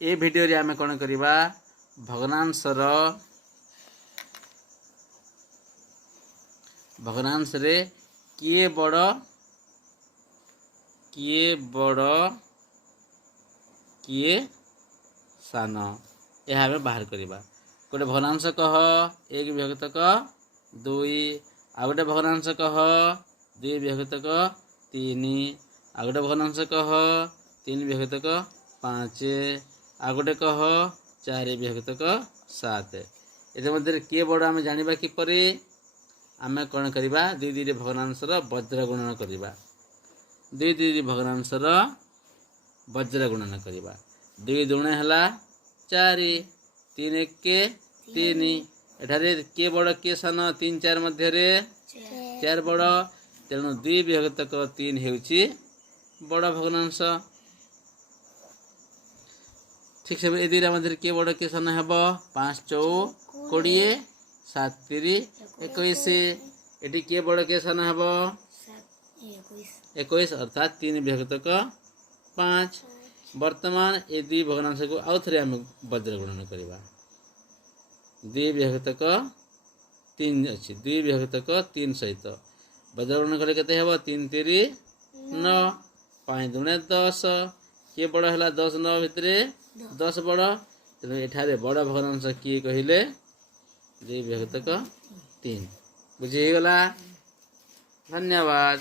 ए video रे आमे कोन करिबा भग्नांश रे किए बड़ किए सान यह आमे बाहर करिबा। गोटे भग्नांश कह 1 विभक्त क 2 आ गोटे भग्नांश कह 2 विभक्त क 3 आ गोटे भग्नांश कह 3 विभक्त क 5 आ गोटे कह 4 विभक्त क 7। एते मध्य किए बड़ आमे जानिबा कि परे आमे कोन करिबा 2 2 रे भग्नांश रो वज्र गुणन करिबा। 2 2 रे भग्नांश रो वज्र गुणन करिबा। 2 दुणे हला 4 3 1 के 3 एठारे के बड़ के सान 3 4 मध्य रे 4 बड़ तेणु 2 विभक्त क 3 हेउची बड़ भग्नांश। ठीक से ए दुईटा मध्य के बड़ के सान हेबो 5 4 20 7 3 21 एटी के बड़ के सान हेबो 21 अर्थात 3 विभक्त क 5। वर्तमान ए दुई भग्नांश को आउ थे आम वज्र गुणन करवा। 2 विभक्त क 3 अच्छी 2 विभक्त क 3 सहित वज्र गुणन कले केते हेबो 3 3 9 5 दुणे 10 के बड़ हला 10 9 भितरे 10 बड़ तेणु एठारे बड़ भग्नांश किए कहिले 2 विभक्त क 3 बुझी गला। धन्यवाद।